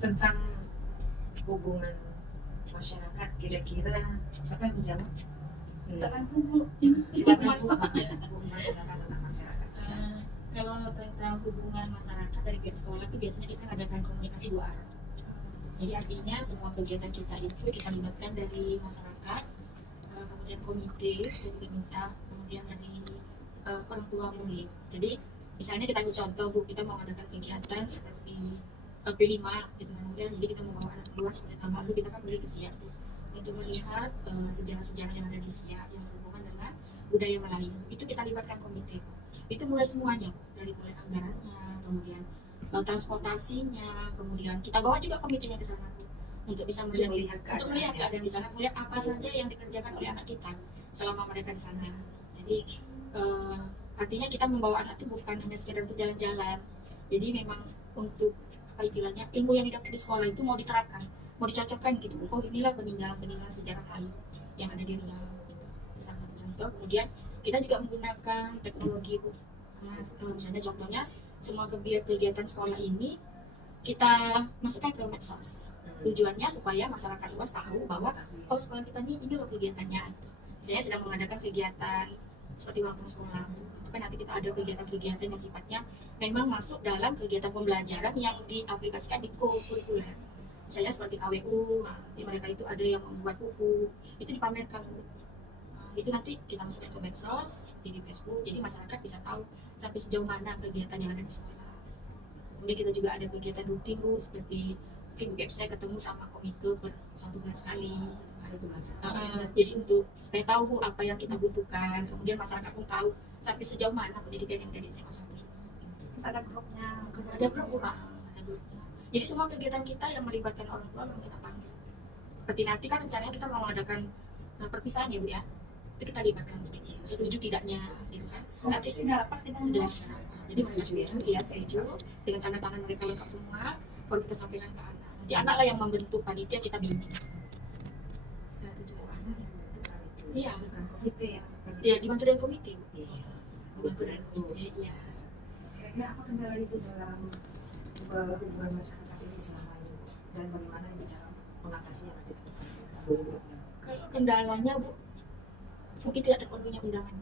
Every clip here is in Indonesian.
tentang hubungan masyarakat, kira-kira siapa yang menjawab? Silakan hubungan masyarakat tentang masyarakat. Kalau tentang hubungan masyarakat dari pihak sekolah itu biasanya kita adakan komunikasi 2 arah. Jadi artinya semua kegiatan kita itu kita libatkan dari masyarakat, kemudian komite dari pemerintah, kemudian dari orang tua murid. Jadi misalnya kita ambil contoh Bu, kita mau mengadakan kegiatan seperti P5 gitu kan, jadi kita membawa anak keluar seperti tahun lalu kita kan beli ke Siak untuk melihat sejarah-sejarah yang ada di Siak yang berhubungan dengan budaya Melayu. Itu kita libatkan komite. Itu mulai semuanya, dari mulai anggarannya, kemudian transportasinya, kemudian kita bawa juga komitenya ke sana untuk bisa melihat keadaan di sana, melihat apa saja yang dikerjakan oleh anak kita selama mereka di sana. Jadi artinya kita membawa anak itu bukan hanya sekedar untuk jalan-jalan. Jadi memang untuk apa istilahnya, ilmu yang didapat di sekolah itu mau diterapkan, mau dicocokkan gitu. Oh inilah peninggalan sejarah Melayu yang ada di Riau gitu. Salah satu contoh. Kemudian kita juga menggunakan teknologi Bu. Misalnya contohnya semua kegiatan sekolah ini kita masukkan ke medsos. Tujuannya supaya masyarakat luas tahu bahwa oh sekolah kita ini loh kegiatannya. Misalnya sedang mengadakan kegiatan seperti ulang sekolah, itu kan nanti kita ada kegiatan-kegiatan yang sifatnya memang masuk dalam kegiatan pembelajaran yang diaplikasikan di kurikuler. Misalnya seperti KWU, di mereka itu ada yang membuat buku, itu dipamerkan. Itu nanti kita masukkan ke medsos, di Facebook, jadi masyarakat bisa tahu sampai sejauh mana kegiatan yang ada di sekolah. Kemudian kita juga ada kegiatan rutin Bu, seperti mungkin saya ketemu sama komite per 1 bulan sekali. Jadi untuk supaya tahu Bu apa yang kita butuhkan, kemudian masyarakat pun tahu sampai sejauh mana pendidikan yang ada di SMA 1. Terus ada grupnya, ada grup Bu, ada grupnya. Jadi semua kegiatan kita yang melibatkan orang tua memang kita panggil. Seperti nanti kan rencananya kita mau mengadakan perpisahan ya Bu ya, itu kita libatkan setuju tidaknya gitu kan. Nanti sudah jadi setuju dengan tanda tangan mereka lengkap semua, baru kita sampaikan ke anak. Nanti anak lah yang membentuk panitia, kita bimbing. Iya, bukan komite ya? Ya dibantu dengan komite. Dibantu dengan komite. Iya. Kayaknya apa kendala itu dalam hubungan masyarakat ini selama ini, dan bagaimana cara mengatasinya nanti ke depan? Kalau kendalanya Bu, mungkin tidak terpenuhinya undangan.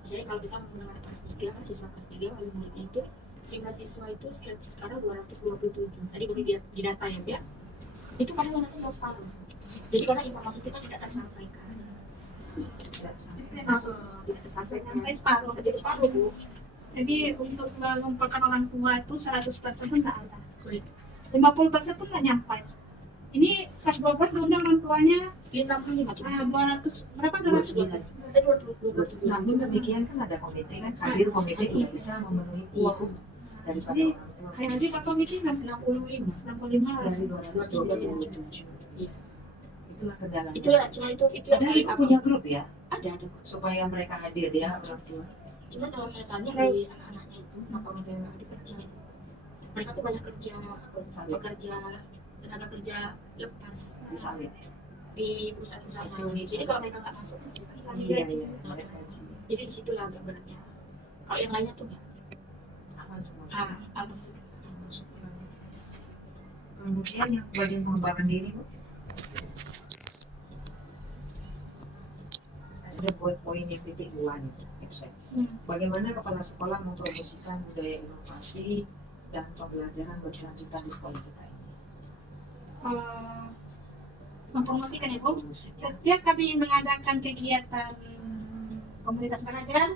Misalnya kalau kita menggunakan kelas 3, siswa kelas 3 wali muridnya itu jumlah siswa itu sekarang 227. Tadi boleh di data ya Bu ya. Itu kadang anaknya mau separuh. Jadi karena informasi kita tidak tersampaikan. Tidak tersampaikan. Sampai separuh. Jadi separuh Bu. Jadi untuk mengumpulkan orang tua itu 100% pun nggak ada. Sulit. 50% pun nggak nyampe. Ini kelas 12 diundang orang tuanya 65 cuma. 200 berapa 200? Namun demikian kan ada komite kan, hadir komite tidak bisa memenuhi quorum daripada orang tua. Yang hadir Pak Komite 65 dari 227. Iya. Itulah kendala. Itulah cuma itu Ada ibu punya grup ya, ada supaya mereka hadir ya orang tua. Cuma kalau saya tanya dari anak-anaknya itu kenapa mereka nggak kerja, mereka tuh banyak kerja, pekerja tenaga kerja lepas di sawit, di perusahaan sawit. Jadi kalau mereka nggak masuk, iya, mereka gaji. Jadi disitulah agak beratnya. Kalau yang lainnya tuh nggak Aman semua. alhamdulillah. Kemudian yang bagian pengembangan diri Bu, ada buat poin yang titik 2 nih, website. Bagaimana kepala sekolah mempromosikan budaya inovasi dan pembelajaran berkelanjutan di sekolah kita ini? mempromosikan ya Bu. Setiap kami mengadakan kegiatan komunitas belajar,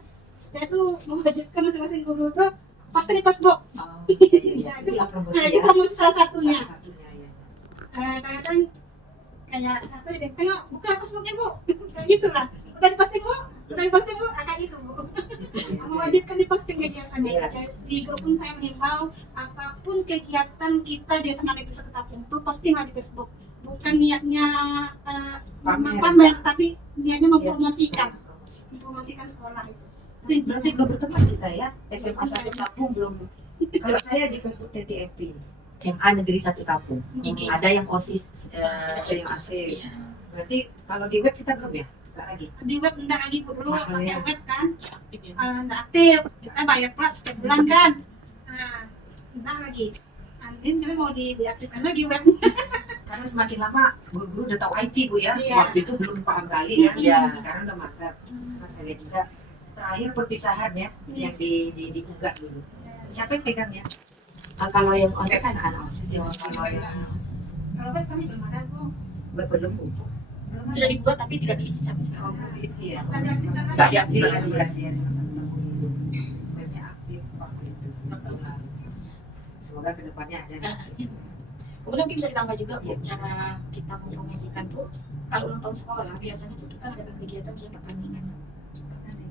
saya tuh mewajibkan masing-masing guru tuh post di Facebook. Iya. Itulah promosi Itu ya. promosi salah satunya. Ya. Kadang-kadang kayak apa ya, tengok buka Facebooknya Bu, kayak gitulah. Udah diposting Bu, agak gitu Bu. Mewajibkan diposting kegiatannya. Di grup pun saya mengimbau apapun kegiatan kita di SMA Negeri 1 Tapung itu postinglah di Facebook. Bukan niatnya pamer, tapi niatnya mempromosikan sekolah itu. Berarti belum berteman kita ya, SMA 1 Tapung belum. Kalau saya di Facebook TTMP, SMA Negeri 1 Tapung. Ada yang OSIS OSIS. Berarti kalau di web kita belum ya? Enggak lagi. Di web enggak lagi Bu, dulu Mahal pakai ya. web kan. Aktif ya. Enggak aktif, kita bayar plat setiap bulan kan. Enggak lagi. ini karena mau diaktifkan lagi webnya. Karena semakin lama guru-guru udah tahu IT Bu ya. Iya. Waktu itu belum paham kali kan. Iya. Sekarang udah mantap. Karena saya lihat juga terakhir perpisahan ya yang diunggah dulu. Siapa yang pegang ya? Kalau yang OSIS anak-anak OSIS ya. Kalau yang Kalau web kami belum ada Bu. belum Bu. Sudah dibuat tapi tidak diisi sampai sekarang. Oh, isi ya. Ada aktifkan Nggak lagi. diaktif lagi ya. Dia salah satu tamu webnya aktif waktu itu. Semoga kedepannya ada. Kemudian mungkin bisa ditambah juga Bu, Iya. cara kita mempromosikan tuh kalau ulang tahun sekolah biasanya tuh kita ada kegiatan misalnya pertandingan.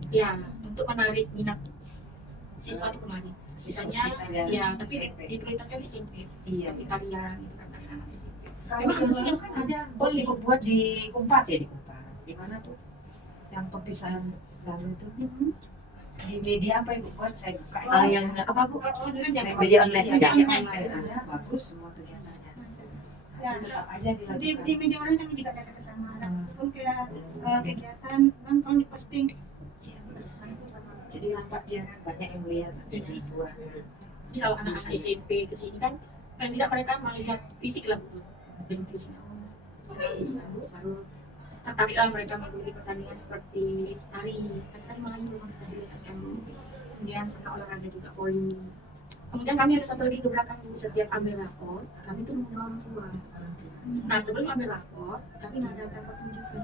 Ya, untuk menarik minat siswa itu kemari. Misalnya, ya tapi diprioritaskan di SMP. Iya. Seperti tarian, gitu kan anak-anak di SMP. Kalau Memang yang harusnya kan ada boleh buat di Kumpat ya, di Kumpat. Di mana tuh? Yang perpisahan lalu itu di media apa yang buat saya buka. Yang apa Bu? Online Media online Media ada. online. Ada bagus semua kegiatannya. Ya. Tetap aja Di dilakukan. media online kami juga ada kerjasama. Ada pun kayak kegiatan kan kalau diposting. Iya, benar. Jadi nampak dia kan banyak yang melihat sampai di dua. Jadi kalau anak-anak SMP ke sini kan paling tidak mereka melihat fisik lah Bu. Dengan fisik. Sekali itu baru tertariklah mereka mengikuti pertandingan seperti tari. Kan Melayu memang kita prioritaskan dulu. Kemudian pernah olahraga juga voli. Kemudian kami ada satu lagi gebrakan Bu, setiap ambil rapor, kami tuh mengundang orang tua. Nah sebelum ambil rapor, kami mengadakan pertunjukan.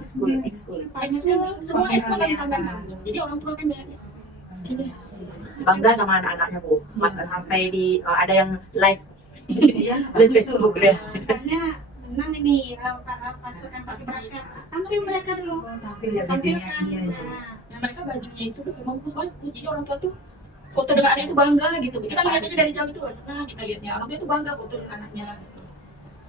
School, school. Semua ekskul kami tanyakan. Jadi orang tua kan melihatnya ini Bangga sama anak-anaknya Bu. Sampai di ada yang live Iya, live bagus tuh. Facebook ya. Misalnya menang ini pasukan paski-braka. Tampil mereka dulu. Tampil ya Tampilkan. iya. Nah mereka bajunya itu memang bagus banget. Jadi orang tua tuh foto dengan anaknya itu bangga gitu. Kita lihatnya dari jauh itu senang kita lihatnya. Orang tua itu bangga foto dengan anaknya.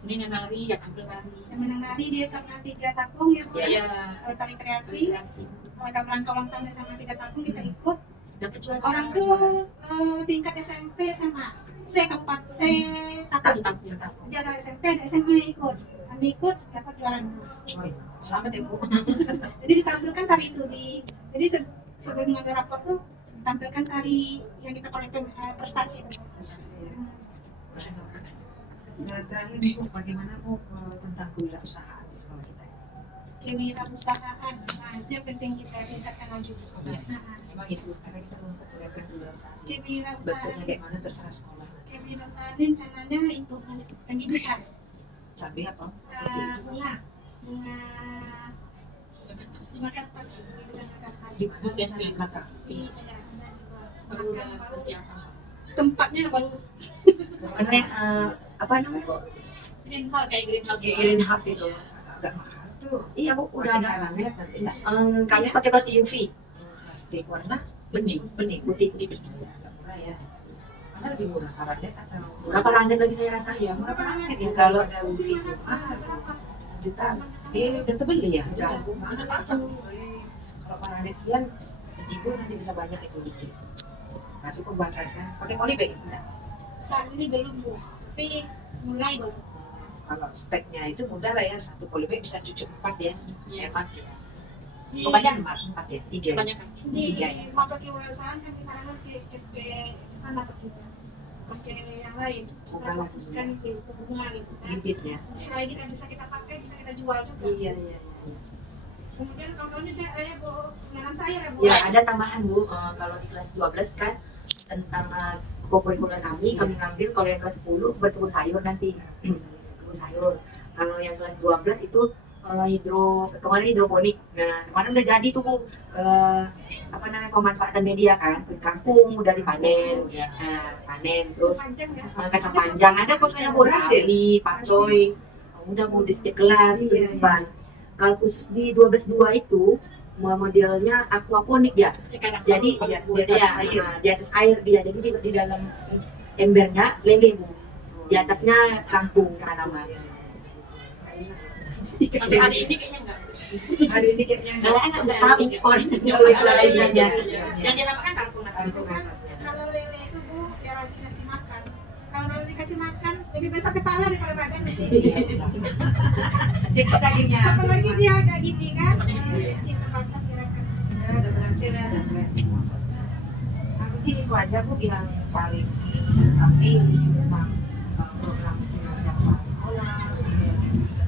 Ini nari ya tampil nari. Yang menang nari dia sama 3 takung ya Bu. Ya Tari kreasi. kreasi. Dalam rangka ulang tahun sama 3 takung kita ikut. Dapat juara. Orang tuh tingkat SMP SMA. Saya kabupaten, saya takut. Dia ada SMP, ada SMA yang ikut. Kami ikut dapat juara 2. Selamat ya Bu. Jadi ditampilkan tari itu jadi sebelum ngambil rapor tuh ditampilkan tari yang kita paling prestasi. Nah, terakhir Bu, bagaimana Bu tentang kewirausahaan di sekolah kita? Kewirausahaan, nah itu yang penting kita tingkatkan lagi kewirausahaan. Memang itu karena kita memperkuliahkan kewirausahaan. Kewirausahaan, Bentuknya kayak mana terserah sekolah. kewirausahaan rencananya itu pendidikan, Cabai apa? bunga kertas, Dibuat ya sekali. Maka Baru persiapan. tempatnya baru Apa namanya Bu? greenhouse. Kayak greenhouse. Greenhouse itu. agak mahal tuh. Iya Bu, udah ada. lihat nanti lah. Kami pakai plastik UV. Plastik warna Bening putih. agak murah ya. Mana lebih murah karandet atau Berapa randet lagi saya rasa ya? murah karandet ya? Kalau ada wifi juta. udah terbeli ya? Udah. Udah pasang. Kalau karandet kian jibul nanti bisa banyak itu dibeli. Masih pembatasan. Pakai polybag enggak? Saat ini belum Bu, tapi mulai baru. Kalau steknya itu mudah lah ya, satu polybag bisa cucuk 4 ya. Iya. Hemat ya. Kebanyakan 4 ya, 3 ya. Kebanyakan. Di Tiga ya. mata kewirausahaan kami sarankan ke SP sana ke kita, SP yang lain. Kita fokuskan di hubungan itu kan. Bibit ya. Selain kita bisa kita pakai, bisa kita jual juga. Iya. Kemudian kawan-kawan juga Bu menanam sayur ya Bu. Ya ada tambahan Bu. Kalau di kelas 12 kan tentang kokurikuler kami ngambil kalau yang kelas 10 berkebun sayur nanti. Kebun sayur. Kalau yang kelas 12 itu kemarin hidroponik. Nah kemarin udah jadi tuh Bu, apa namanya pemanfaatan media kan, kangkung udah dipanen, panen terus Panjang ya. kacang panjang ada pokoknya Bu, sali, pakcoy, udah Bu di setiap kelas itu Iya, Ban. Kalau khusus di 12.2 itu modelnya aquaponik ya, Sekarang jadi di atas air dia, jadi di dalam embernya lele Bu, di atasnya kangkung tanaman. tapi hari ini kayaknya enggak. Hari ini kayaknya Nggak tahu orang kalau itu lainnya aja. Yang dinamakan kangkung atas. Itu kan kalau lele itu Bu ya lagi kasih makan. Kalau lele dikasih makan lebih besar kepala daripada badan. sikit dagingnya. Apalagi dia kayak gini kan, Apalagi kecil. kecil terbatas gerakan. Udah berhasil ya, udah keren semua. Nah, mungkin itu aja Bu yang paling kami tentang program kinerja kepala sekolah, kemudian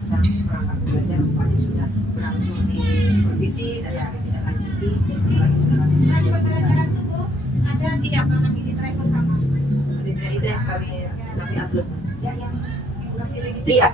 tentang perangkat belajar kemarin sudah berlangsung di supervisi dan kami tidak lanjuti lagi Nah, pembelajaran itu Bu, ada di apa lagi di driver sama. di drive kami upload ya yang kasih link itu ya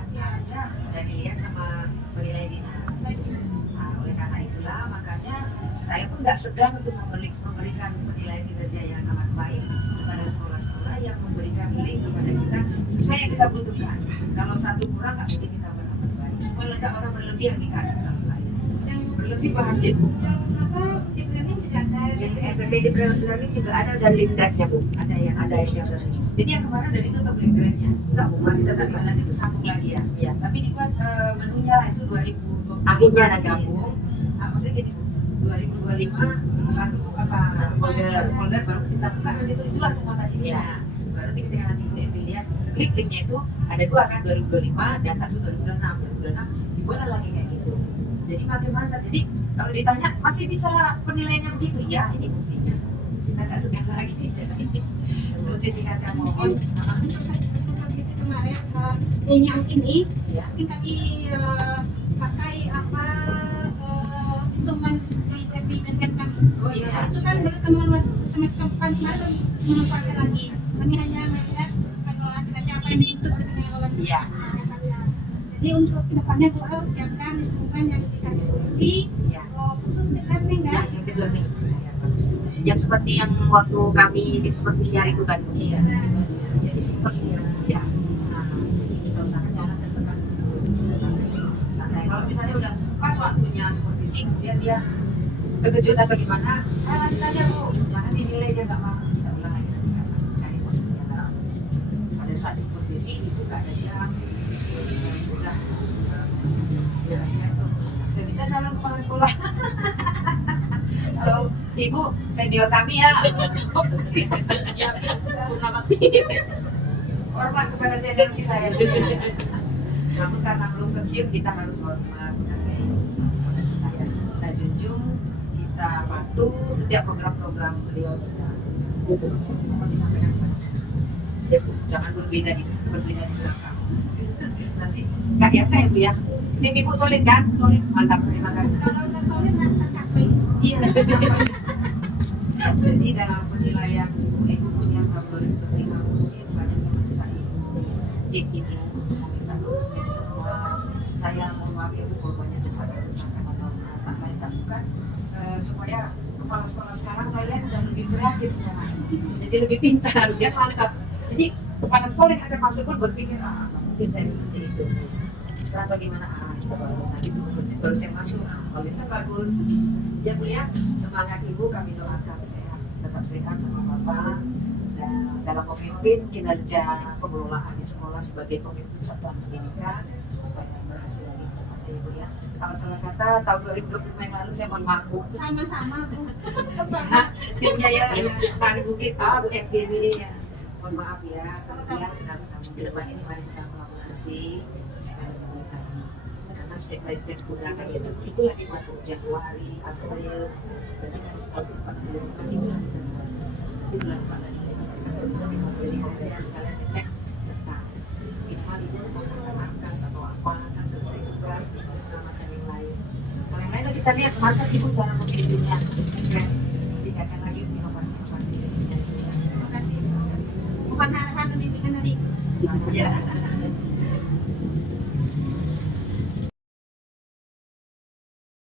dan dilihat sama penilai dinas. Nah, oleh karena itulah makanya saya pun nggak segan untuk memberikan penilaian kinerja yang amat baik kepada sekolah-sekolah yang memberikan link kepada kita sesuai yang kita butuhkan. Kalau satu kurang nggak mungkin kita beramal baik. Semua lengkap orang berlebih yang dikasih sama saya. Yang Berlebih bahan link. yang apa deep learning juga ada. Yang RPP di learning juga ada dan link drive-nya Bu. Ada yang Jadi yang kemarin dari tutup link drive-nya. Enggak, Bu, masih tetap nanti itu sambung lagi ya. Iya. Tapi dibuat menunya lah itu 2020 Akhirnya nanti. gabung. Maksudnya gini Bu, 2025 satu folder baru kita buka nanti itulah semua tadi isinya. Baru ketika nanti ITB lihat klik linknya itu ada dua kan 2025 dan satu 2026 dibuat lagi kayak gitu. Jadi makin mantap. Jadi kalau ditanya masih bisa penilaiannya begitu ya ini buktinya. Kita nggak segan lagi. Terus ditingkatkan mohon. Untuk supervisi kemarin yang ini Ya. mungkin kami pakai apa instrumen yang diimplementkan kami. Oh iya. Itu kan teman-teman semester 4 kemarin memanfaatkan lagi. Kami hanya melihat pengelolaan kinerja apa yang dihitung oleh pengelolaan Iya. saja. Jadi untuk kedepannya Bu harus siapkan instrumen yang dikasih bukti Iya. khusus deep learning kan. Yang di learning. Ya, bagus. Yang seperti yang waktu kami di supervisi hari itu kan. Iya. Jadi simpel ya. Ya. Nah, jadi kita usahakan jangan tertekan. Santai. Kalau misalnya udah pas waktunya supervisi, kemudian dia terkejut atau gimana, lanjut aja Bu, jangan dinilai dia nggak mau. Kita ulang lagi nanti karena cari poinnya. Pada saat supervisi ibu nggak ada jam, udah kira-kira itu nggak bisa calon kepala sekolah. Kalau ibu senior kami ya, siap purna bakti. hormat kepada senior kita ya. Namun karena belum pensiun kita harus hormat menghargai sekolah kita ya. Kita junjung, kita patuh setiap program-program beliau kita. Mohon disampaikan kepada Siap. jangan berbeda di belakang. Nanti nggak ya Bu ya. Tim ibu solid kan? Solid. Mantap, terima kasih. Kalau nggak solid nggak tercapai. Iya. Jadi dalam penilaian ibu punya favorit ketika mungkin banyak seperti saya. Ini untuk meminta dokumen semua. Saya mohon maaf ya Bu kalau banyak desakan-desakan atau tak lain tak bukan. Supaya kepala sekolah sekarang saya lihat udah lebih kreatif sekarang. Jadi lebih pintar, ya mantap. Jadi kepala sekolah yang akan masuk pun berpikir mungkin saya seperti itu. Setelah bagaimana itu bagus nanti itu baru saya masuk. Kalau itu kan bagus. Ya Bu ya, semangat Ibu kami doakan sehat, tetap sehat sama Bapak dan dalam memimpin kinerja pengelolaan di sekolah sebagai pemimpin satuan pendidikan supaya berhasil lagi kepada Ibu ya. Salah-salah kata tahun 2025 yang lalu saya mohon maaf Bu. Sama-sama Bu. Sama-sama. Timnya ya yang tarik bukit Bu FG ini ya. Mohon maaf ya, kemudian ke depan ini mari kita kolaborasi supaya kita karena step by step undangan itulah dibuat Januari, April, berarti kan seperti 4 bulan itulah kita buat. Itulah Pak Ladi kita bisa dibuat beli aja sekalian ngecek tentang minimal ibu menggunakan markas atau apa kan selesai tugas menggunakan yang lain. Kalau yang lain kita lihat mantap ibu cara memilihnya dan tingkatkan lagi inovasi-inovasi berikutnya. Terima kasih. Bukan harapan bimbingan dari Ya.